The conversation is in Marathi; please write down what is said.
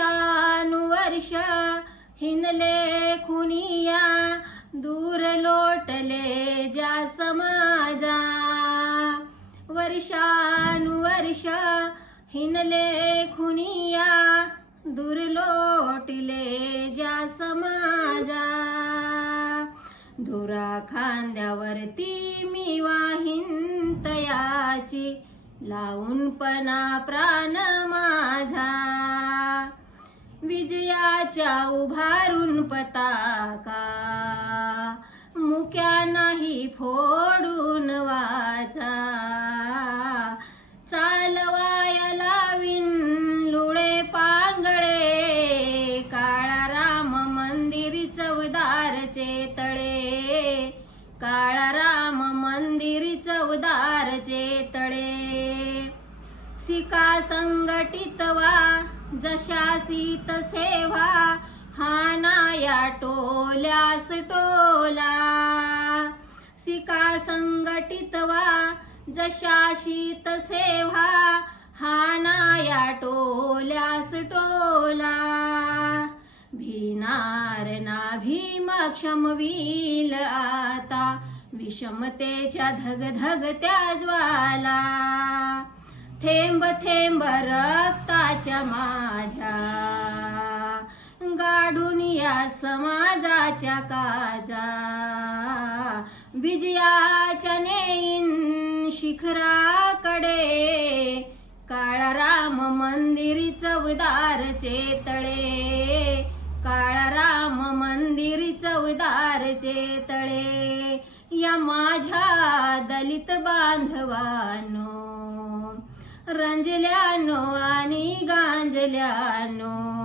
वर्षानुवर्ष हिनले खुनिया, दूर लोटले ज्या समाजा. वर्षानुवर्ष हिनले खुनिया, दूर लोटले ज्या समाजा. धुरा खांद्यावरती मी वाहीन तयाची, लावून पणा प्राण माझा. विजयाच्या उभारून पताका, मुक्या नाही फोडून वाचा. चालवाया लावीन लुळे पांगळे, काळा राम मंदिर चवदारचे तळे. काळा राम मंदिर चवदारचे तळे. सिका संघटित व्हा जशासी तसे व्हा, हाना या टोल्यास टोला. सिका संघटित व्हा जशाशी तसे व्हा, हाना या टोल्यास टोला. भिनार ना भीमक्षम वील आता, विषमतेच्या धगधगत्या ज्वाला. थेंब थेंब रक्ताच्या माझ्या, गाडून या समाजाच्या काजा. विजयाच्या नेईन शिखराकडे, काळा राम मंदिर चवदारचे तळे. काळा राम मंदिर चवदारचे तळे. या माझ्या दलित बांधवांनो, रंजल्यानो आणि गांजल्यानो,